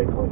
safely.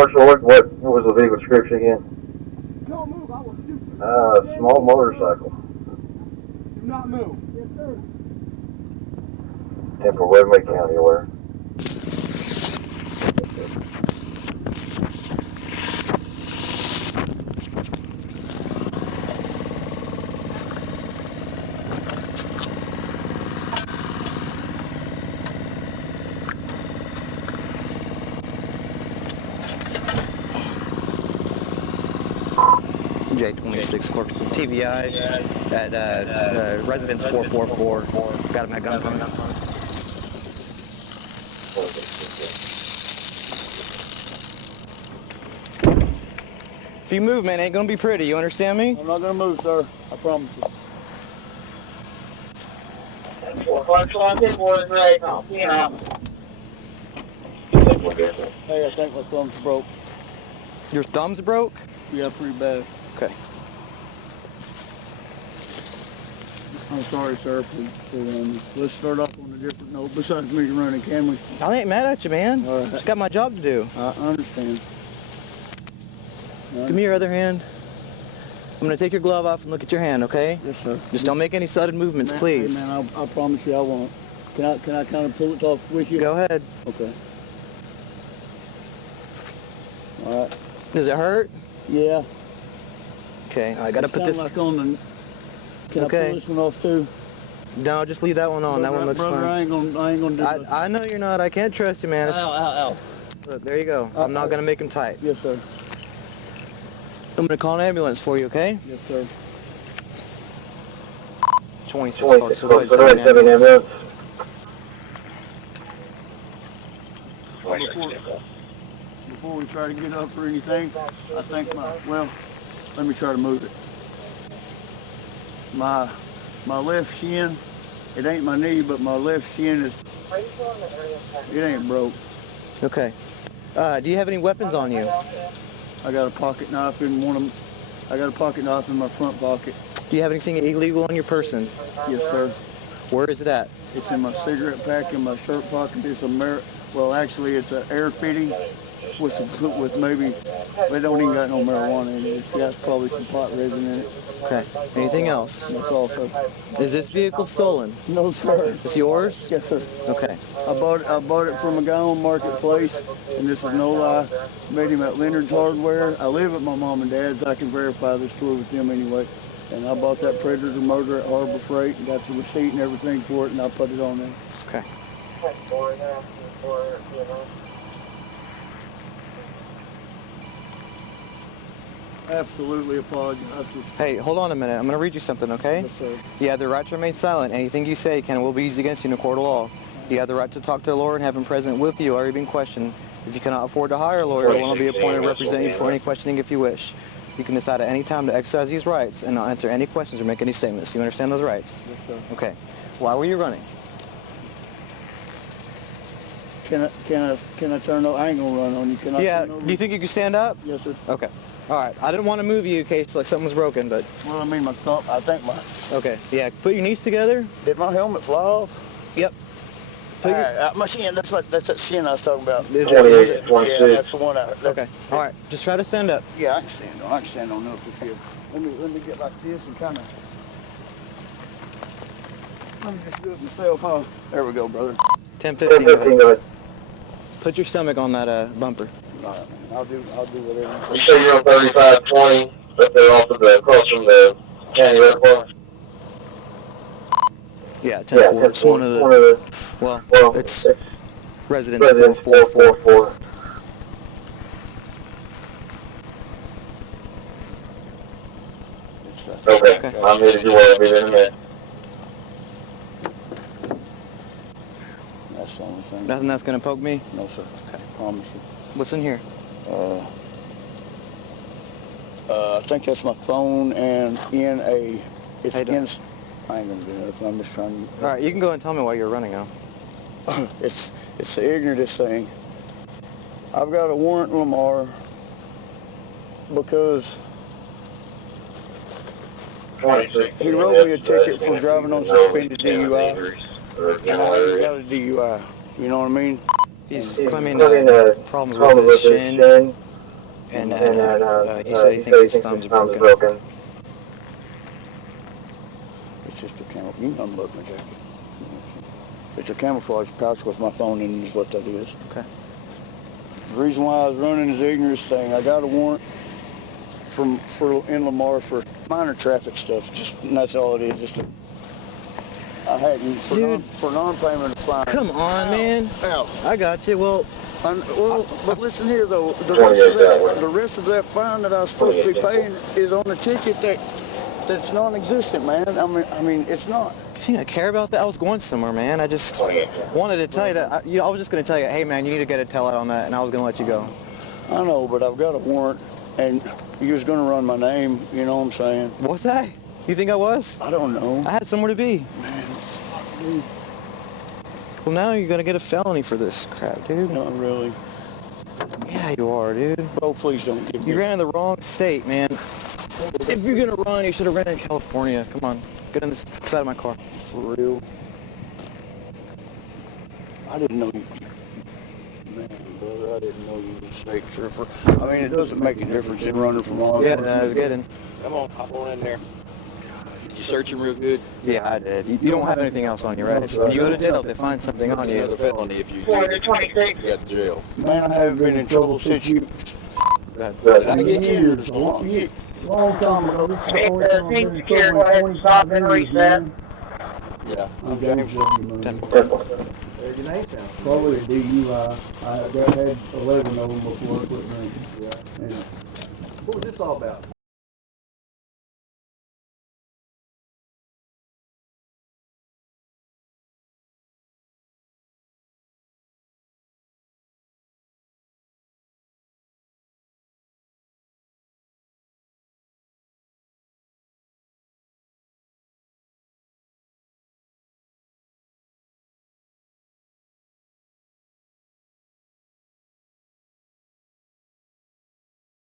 Marshal, what was the vehicle description again? Don't move, I will shoot you. Small motorcycle. Do not move. Yes, sir. Temple, Redway County, where? J26 Clarkson TBI at residence 444. Got him at gunpoint. If you move, man, it ain't gonna be pretty. You understand me? I'm not gonna move, sir. I promise you. Hey, I think my thumb's broke. Your thumb's broke? Yeah, pretty bad. Okay. I'm sorry, sir. Let's start off on a different note. Besides me running, can we? I ain't mad at you, man. All right. Just got my job to do. I understand. Give me your other hand. I'm gonna take your glove off and look at your hand, okay? Yes, sir. Just don't make any sudden movements, please. Hey, man, I promise you I won't. Can I kind of pull it off with you? Go ahead. Okay. All right. Does it hurt? Yeah. Okay, I gotta put this. Like on the. Can I pull this one off too? No, just leave that one on. That one looks brother, fine. I ain't gonna do that. I know you're not. I can't trust you, man. Ow. Look, there you go. I'm not gonna make them tight. Yes, sir. I'm gonna call an ambulance for you, okay? Yes, sir. 26 ambulance. Before we try to get up or anything, I think let me try to move it. My left shin, it ain't my knee, but my left shin it ain't broke. Okay. Do you have any weapons on you? I got a pocket knife in one of them. I got a pocket knife in my front pocket. Do you have anything illegal on your person? Yes, sir. Where is it at? It's in my cigarette pack in my shirt pocket. It's actually it's an air fitting with maybe, they don't even got no marijuana in it. It's got probably some pot resin in it. Okay. Anything else? That's all, sir. Is this vehicle stolen? No, sir. It's yours? Yes, sir. Okay. I bought it from a guy on Marketplace, and this is no lie. Made him at Leonard's Hardware. I live at my mom and dad's. I can verify this tour with them anyway. And I bought that Predator motor at Harbor Freight and got the receipt and everything for it, and I put it on there. Okay. Absolutely apologize. Hey, hold on a minute. I'm going to read you something, okay? Yes, sir. You have the right to remain silent. Anything you say can and will be used against you in a court of law. You have the right to talk to a lawyer and have him present with you or you're being questioned. If you cannot afford to hire a lawyer, one will be appointed to represent you for any questioning if you wish. You can decide at any time to exercise these rights and not answer any questions or make any statements. Do you understand those rights? Yes, sir. Okay. Why were you running? Can I turn over? I ain't gonna run on you. Can I turn over? Do you think you can stand up? Yes, sir. Okay. All right. I didn't want to move you in case like something was broken, but. Well, I mean, I think my. Okay. Yeah. Put your knees together. Did my helmet fly off? Yep. My shin, that's that shin I was talking about. Is 28, it? 26. Yeah, that's the one Okay. All right. Just try to stand up. Yeah, I can stand on up if you. Let me get like this and kind of. Let me just do it myself, huh? There we go, brother. 10, 10, 15. 15, go ahead. Put your stomach on that bumper. All right, I'll do whatever. You say you're on 3520, but they're off of the, across from the county airport? Yeah, 10 Yeah, 4. 10, It's one of the. Well, well, it's residence Residence 444. 444. Okay, I'm ready to do what I'm in a minute. That's the only thing. Nothing that's gonna poke me. No, sir. Okay. Promise you. What's in here? I think that's my phone and in a. It's Hey, in. I ain't gonna do that. I'm just trying to. All right, you can go and tell me why you're running now. It's the ignorantest thing. I've got a warrant in Lamar because 26. he wrote me a ticket for driving on suspended DUI. And I ain't got a DUI. You know what I mean? He's claiming problems Problem with his shin, and he said he thinks his thumb's broken. It's just a camouflage. You can unload my jacket. It's a camouflage pouch with my phone in it is what that is. Okay. The reason why I was running is the ignorance thing. I got a warrant for in Lamar for minor traffic stuff. And that's all it is. I hadn't for non-payment of fine. Come on, man. Ow. I got you. Well, but listen here though. The rest of that fine that I was supposed to be paying is on the ticket that's non-existent, man. I mean, it's not. you think I care about that? I was going somewhere, man. I just wanted to tell you that. I was just going to tell you, hey, man, you need to get a taillight on that, and I was going to let you go. I know, but I've got a warrant, and you was going to run my name. You know what I'm saying? Was I? You think I was? I don't know. I had somewhere to be. Man, fuck, dude. Well, now you're going to get a felony for this crap, dude. Not really. Yeah, you are, dude. Oh, please don't give me. You ran in the wrong state, man. If you're going to run, you should have ran in California. Come on. Get in this side of my car. For real. I didn't know you. Man, brother, I didn't know you was a state trooper. I mean, it doesn't make a difference in running from all. Yeah, I was getting. Come on, hop on in there. Did you search him real good? Yeah, I did. You don't have anything else on you, right? When you go to jail, they find something on It's you. another felony if you do. 26. You got to jail. Man, I haven't been in trouble since you. Did I get you? Years, a long time ago. This is the only time I've been in trouble in 25 years, man. Yeah. I'm James W. Moon. There's your name sound. Probably a DUI. I had 11 of them before I quit drinking. Yeah. What was this all about?